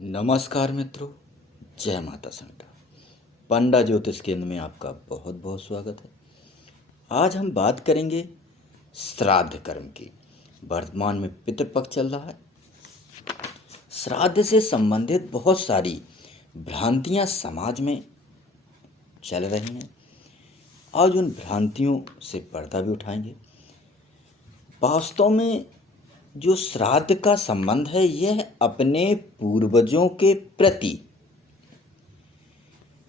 नमस्कार मित्रों। जय माता संगटा। पंडा ज्योतिष केंद्र में आपका बहुत बहुत स्वागत है। आज हम बात करेंगे श्राद्ध कर्म की। वर्तमान में पितृपक्ष चल रहा है। श्राद्ध से संबंधित बहुत सारी भ्रांतियां समाज में चल रही हैं। आज उन भ्रांतियों से पर्दा भी उठाएंगे। वास्तव में जो श्राद्ध का संबंध है यह अपने पूर्वजों के प्रति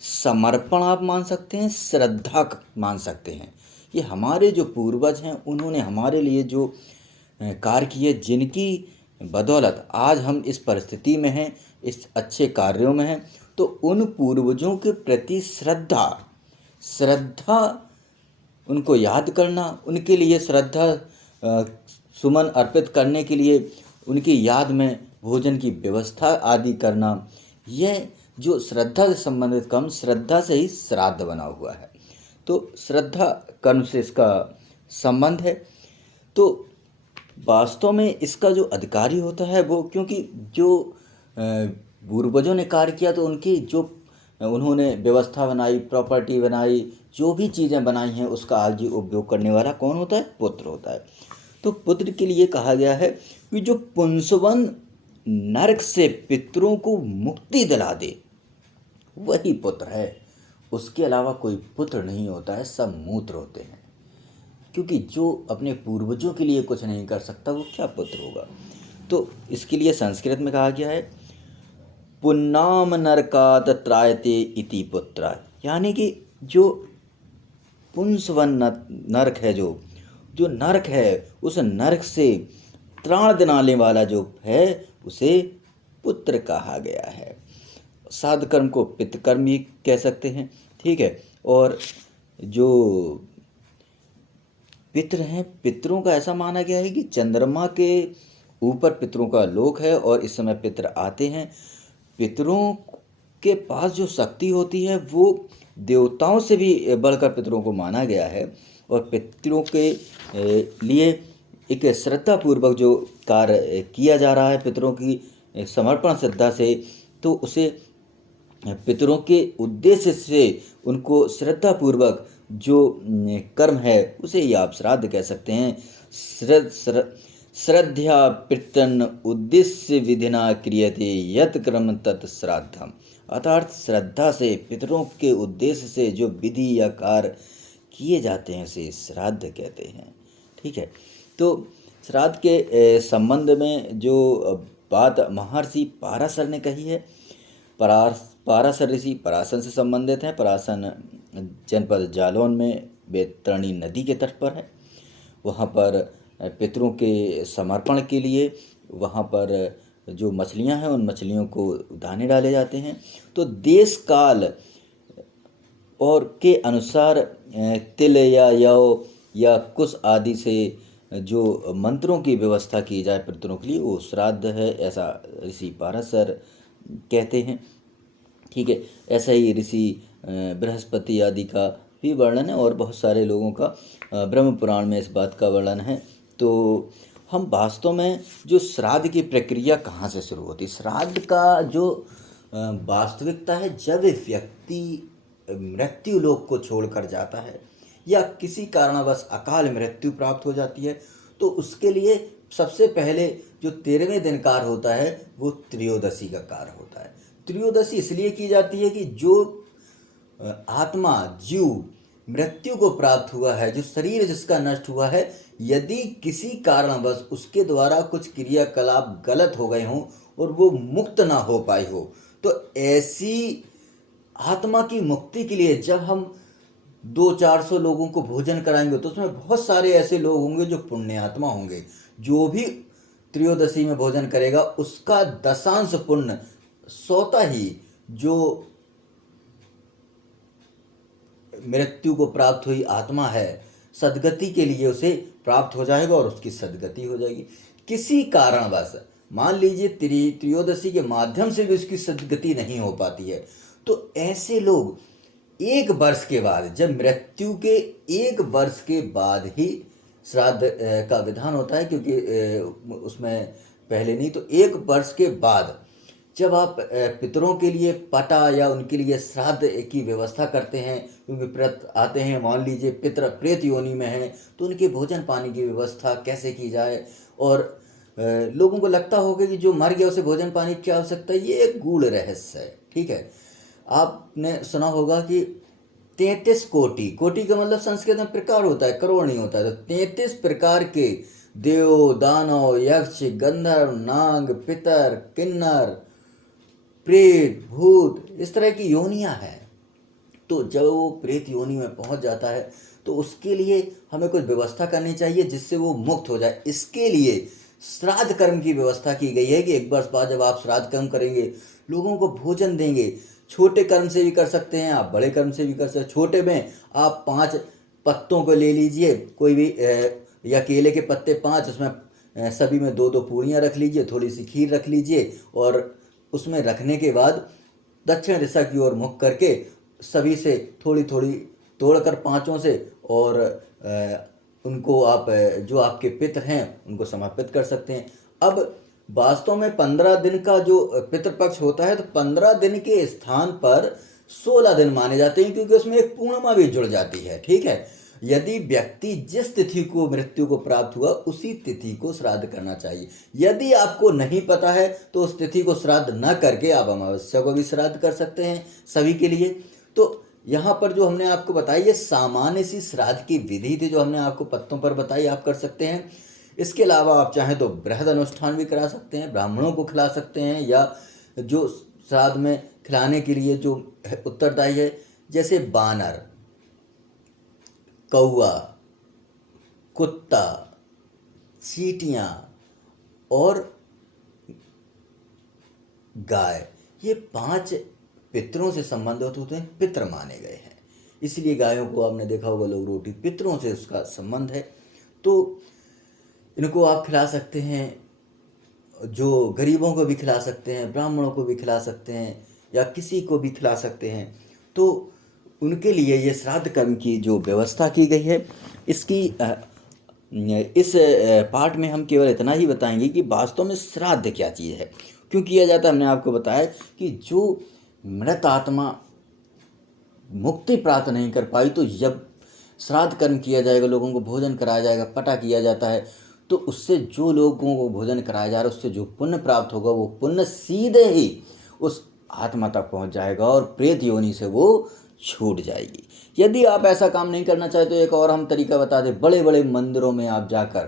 समर्पण आप मान सकते हैं, श्रद्धा मान सकते हैं। ये हमारे जो पूर्वज हैं उन्होंने हमारे लिए जो कार्य किए, जिनकी बदौलत आज हम इस परिस्थिति में हैं, इस अच्छे कार्यों में हैं, तो उन पूर्वजों के प्रति श्रद्धा श्रद्धा उनको याद करना, उनके लिए श्रद्धा सुमन अर्पित करने के लिए उनकी याद में भोजन की व्यवस्था आदि करना, यह जो श्रद्धा से संबंधित कर्म, श्रद्धा से ही श्राद्ध बना हुआ है। तो श्रद्धा कर्म से इसका संबंध है। तो वास्तव में इसका जो अधिकारी होता है वो, क्योंकि जो पूर्वजों ने कार्य किया तो उनकी जो उन्होंने व्यवस्था बनाई, प्रॉपर्टी बनाई, जो भी चीज़ें बनाई हैं उसका आज ही उपयोग करने वाला कौन होता है? पुत्र होता है। तो पुत्र के लिए कहा गया है कि जो पुंसवन नरक से पितरों को मुक्ति दिला दे वही पुत्र है। उसके अलावा कोई पुत्र नहीं होता है, सब मूत्र होते हैं। क्योंकि जो अपने पूर्वजों के लिए कुछ नहीं कर सकता वो क्या पुत्र होगा? तो इसके लिए संस्कृत में कहा गया है पुन्नाम नरकात त्रायते इति पुत्र, यानी कि जो पुंसवन नरक है, जो नरक है, उस नरक से त्राण दिलाने वाला जो है उसे पुत्र कहा गया है। श्राद्ध कर्म को पितृकर्म भी कह सकते हैं, ठीक है। और जो पितृ हैं, पितरों का ऐसा माना गया है कि चंद्रमा के ऊपर पितरों का लोक है और इस समय पितृ आते हैं। पितरों के पास जो शक्ति होती है वो देवताओं से भी बढ़कर पितरों को माना गया है। और पितरों के लिए एक श्रद्धापूर्वक जो कार्य किया जा रहा है पितरों की समर्पण श्रद्धा से, तो उसे पितरों के उद्देश्य से उनको श्रद्धापूर्वक जो कर्म है उसे ही आप श्राद्ध कह सकते हैं। श्रद्धा पितृन उद्देश्य विधिना क्रियते यत् कर्म तत् श्राद्धम, अर्थात श्रद्धा से पितरों के उद्देश्य से जो विधि या कार्य किए जाते हैं उसे श्राद्ध कहते हैं, ठीक है। तो श्राद्ध के संबंध में जो बात महर्षि पाराशर ने कही है, पाराशर ऋषि पराशर से संबंधित हैं। पराशर जनपद जालौन में बैतरणी नदी के तट पर है। वहाँ पर पितरों के समर्पण के लिए वहाँ पर जो मछलियाँ हैं उन मछलियों को दाने डाले जाते हैं। तो देश काल और के अनुसार तिल या यव या कुश आदि से जो मंत्रों की व्यवस्था की जाए पितरों के लिए वो श्राद्ध है, ऐसा ऋषि पाराशर कहते हैं, ठीक है। ऐसा ही ऋषि बृहस्पति आदि का भी वर्णन है और बहुत सारे लोगों का ब्रह्म पुराण में इस बात का वर्णन है। तो हम वास्तव में जो श्राद्ध की प्रक्रिया कहाँ से शुरू होती है, श्राद्ध का जो वास्तविकता है, जब व्यक्ति मृत्यु लोक को छोड़कर जाता है या किसी कारणवश अकाल मृत्यु प्राप्त हो जाती है, तो उसके लिए सबसे पहले जो 13वें दिन कार्य होता है वो त्रयोदशी का कार्य होता है। त्रयोदशी इसलिए की जाती है कि जो आत्मा, जीव मृत्यु को प्राप्त हुआ है, जो शरीर जिसका नष्ट हुआ है, यदि किसी कारणवश उसके द्वारा कुछ क्रियाकलाप गलत हो गए हों और वो मुक्त ना हो पाई हो, तो ऐसी आत्मा की मुक्ति के लिए जब हम 200-400 लोगों को भोजन कराएंगे तो उसमें बहुत सारे ऐसे लोग होंगे जो पुण्यात्मा होंगे। जो भी त्रयोदशी में भोजन करेगा उसका दशांश पुण्य स्वतः ही जो मृत्यु को प्राप्त हुई आत्मा है सदगति के लिए उसे प्राप्त हो जाएगा और उसकी सदगति हो जाएगी। किसी कारणवश मान लीजिए त्रयोदशी के माध्यम से भी उसकी सदगति नहीं हो पाती है, तो ऐसे लोग 1 वर्ष के बाद, जब मृत्यु के 1 वर्ष के बाद ही श्राद्ध का विधान होता है, क्योंकि उसमें पहले नहीं, तो 1 वर्ष के बाद जब आप पितरों के लिए पटा या उनके लिए श्राद्ध की व्यवस्था करते हैं, क्योंकि प्रेत आते हैं, मान लीजिए पितर प्रेत योनि में हैं, तो उनके भोजन पानी की व्यवस्था कैसे की जाए। और लोगों को लगता होगा कि जो मर गया उसे भोजन पानी की क्या आवश्यकता है, ये एक गूढ़ रहस्य है। ठीक है, आपने सुना होगा कि 33 कोटि, कोटि का मतलब संस्कृत में प्रकार होता है, करोड़ नहीं होता है। तो 33 प्रकार के देव, दानव, यक्ष, गंधर्व, नाग, पितर, किन्नर, प्रेत, भूत, इस तरह की योनियां हैं। तो जब वो प्रेत योनि में पहुंच जाता है तो उसके लिए हमें कुछ व्यवस्था करनी चाहिए जिससे वो मुक्त हो जाए। इसके लिए श्राद्ध कर्म की व्यवस्था की गई है कि एक वर्ष बाद जब आप श्राद्ध कर्म करेंगे, लोगों को भोजन देंगे। छोटे कर्म से भी कर सकते हैं आप, बड़े कर्म से भी कर सकते हैं। छोटे में आप 5 पत्तों को ले लीजिए, कोई भी या केले के पत्ते 5, उसमें सभी में 2-2 पूरियाँ रख लीजिए, थोड़ी सी खीर रख लीजिए, और उसमें रखने के बाद दक्षिण दिशा की ओर मुख करके सभी से थोड़ी थोड़ी तोड़कर 5 से, और उनको आप जो आपके पितर हैं उनको समर्पित कर सकते हैं। अब वास्तव में 15 दिन का जो पितृपक्ष होता है, तो 15 दिन के स्थान पर 16 दिन माने जाते हैं, क्योंकि उसमें एक पूर्णिमा भी जुड़ जाती है। ठीक है, यदि व्यक्ति जिस तिथि को मृत्यु को प्राप्त हुआ उसी तिथि को श्राद्ध करना चाहिए। यदि आपको नहीं पता है तो उस तिथि को श्राद्ध न करके आप अमावस्या को भी श्राद्ध कर सकते हैं सभी के लिए। तो यहाँ पर जो हमने आपको बताई, ये सामान्य सी श्राद्ध की विधि थी जो हमने आपको पत्तों पर बताई, आप कर सकते हैं। इसके अलावा आप चाहें तो बृहद अनुष्ठान भी करा सकते हैं, ब्राह्मणों को खिला सकते हैं, या जो श्राद्ध में खिलाने के लिए जो उत्तरदायी है, जैसे बानर, कौआ, कुत्ता, चींटियाँ और गाय, ये 5 पितरों से संबंधित होते हैं, पितर माने गए हैं। इसलिए गायों को आपने देखा होगा, लोग रोटी, पितरों से उसका संबंध है। तो इनको आप खिला सकते हैं, जो गरीबों को भी खिला सकते हैं, ब्राह्मणों को भी खिला सकते हैं, या किसी को भी खिला सकते हैं। तो उनके लिए ये श्राद्ध कर्म की जो व्यवस्था की गई है, इसकी इस पार्ट में हम केवल इतना ही बताएंगे कि वास्तव में श्राद्ध क्या चीज़ है, क्यों किया जाता है। हमने आपको बताया कि जो मृत आत्मा मुक्ति प्राप्त नहीं कर पाई, तो जब श्राद्ध कर्म किया जाएगा, लोगों को भोजन कराया जाएगा, पटा किया जाता है, तो उससे जो लोगों को भोजन कराया जा रहा है उससे जो पुण्य प्राप्त होगा, वो पुण्य सीधे ही उस आत्मा तक पहुंच जाएगा और प्रेत योनि से वो छूट जाएगी। यदि आप ऐसा काम नहीं करना चाहते तो एक और हम तरीका बता दें। बड़े बड़े मंदिरों में आप जाकर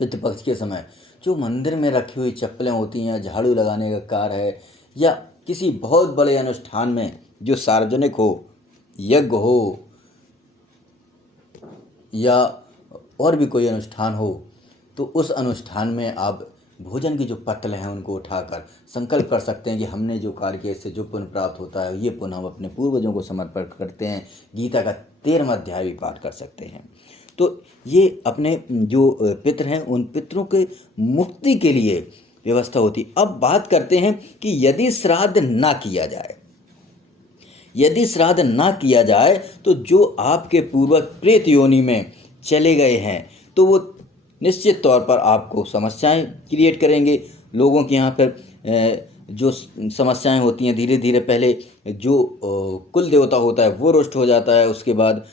पितृपक्ष के समय जो मंदिर में रखी हुई चप्पलें होती हैं, झाड़ू लगाने का कार्य है, या किसी बहुत बड़े अनुष्ठान में जो सार्वजनिक हो, यज्ञ हो या और भी कोई अनुष्ठान हो, तो उस अनुष्ठान में आप भोजन की जो पत्तल हैं उनको उठाकर संकल्प कर सकते हैं कि हमने जो कार्य किया इससे जो पुण्य प्राप्त होता है, ये पुण्य हम अपने पूर्वजों को समर्पित करते हैं। गीता का 13वां अध्याय भी पाठ कर सकते हैं। तो ये अपने जो पितर हैं उन पितरों के मुक्ति के लिए व्यवस्था होती। अब बात करते हैं कि यदि श्राद्ध ना किया जाए, यदि श्राद्ध ना किया जाए तो जो आपके पूर्वज प्रेत योनि में चले गए हैं, तो वो निश्चित तौर पर आपको समस्याएं क्रिएट करेंगे। लोगों के यहाँ पर जो समस्याएं होती हैं, धीरे धीरे पहले जो कुल देवता होता है वो रुष्ट हो जाता है, उसके बाद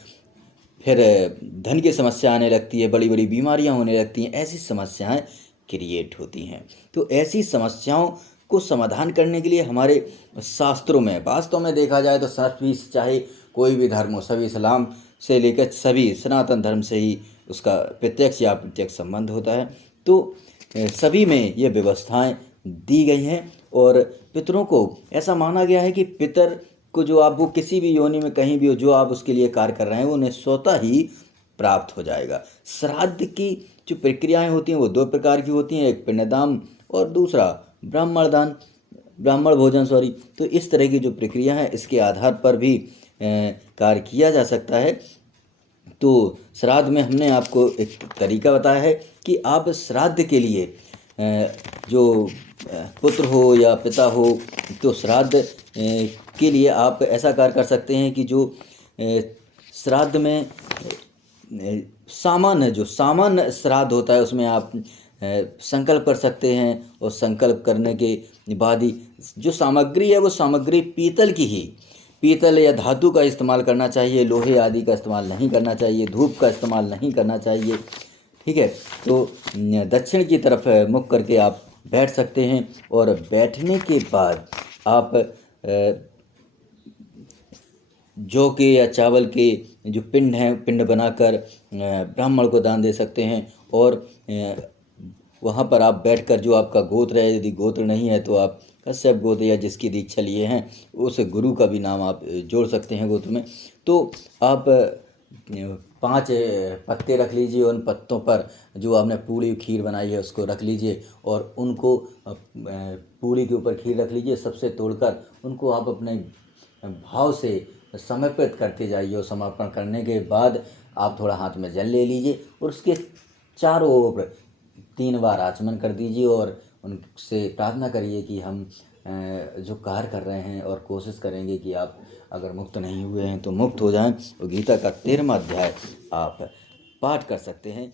फिर धन की समस्या आने लगती है, बड़ी बड़ी बीमारियां होने लगती हैं, ऐसी समस्याएं क्रिएट होती हैं। तो ऐसी समस्याओं को समाधान करने के लिए हमारे शास्त्रों में वास्तव में देखा जाए तो सभी, चाहे कोई भी धर्म हो, सभी इस्लाम से लेकर सभी सनातन धर्म से ही उसका प्रत्यक्ष या अप्रत्यक्ष संबंध होता है। तो सभी में ये व्यवस्थाएं दी गई हैं, और पितरों को ऐसा माना गया है कि पितर को जो आप वो किसी भी योनि में कहीं भी हो, जो आप उसके लिए कार्य कर रहे हैं वो निस्वतः ही प्राप्त हो जाएगा। श्राद्ध की जो प्रक्रियाएं होती हैं वो 2 प्रकार की होती हैं, एक पिंडदान और दूसरा ब्राह्मण भोजन तो इस तरह की जो प्रक्रिया है इसके आधार पर भी कार्य किया जा सकता है। तो श्राद्ध में हमने आपको एक तरीका बताया है कि आप श्राद्ध के लिए जो पुत्र हो या पिता हो, तो श्राद्ध के लिए आप ऐसा कार्य कर सकते हैं कि जो श्राद्ध में सामान्य श्राद्ध होता है उसमें आप संकल्प कर सकते हैं। और संकल्प करने के बाद ही जो सामग्री है वो सामग्री पीतल की ही, पीतल या धातु का इस्तेमाल करना चाहिए, लोहे आदि का इस्तेमाल नहीं करना चाहिए, धूप का इस्तेमाल नहीं करना चाहिए। ठीक है, तो दक्षिण की तरफ मुख करके आप बैठ सकते हैं। और बैठने के बाद आप जौ के या चावल के जो पिंड हैं, पिंड बनाकर ब्राह्मण को दान दे सकते हैं। और वहाँ पर आप बैठकर जो आपका गोत्र है, यदि गोत्र नहीं है तो आप कश्यप गोत्र या जिसकी दीक्षा लिए हैं उस गुरु का भी नाम आप जोड़ सकते हैं गोत्र में। तो आप 5 पत्ते रख लीजिए, उन पत्तों पर जो आपने पूड़ी खीर बनाई है उसको रख लीजिए, और उनको पूड़ी के ऊपर खीर रख लीजिए, सबसे तोड़कर उनको आप अपने भाव से समर्पित करते जाइए। और समर्पण करने के बाद आप थोड़ा हाथ में जल ले लीजिए और उसके चारों ओर 3 बार आचमन कर दीजिए और उनसे प्रार्थना करिए कि हम जो कार्य कर रहे हैं, और कोशिश करेंगे कि आप अगर मुक्त नहीं हुए हैं तो मुक्त हो जाएं। और गीता का 13वां अध्याय आप पाठ कर सकते हैं।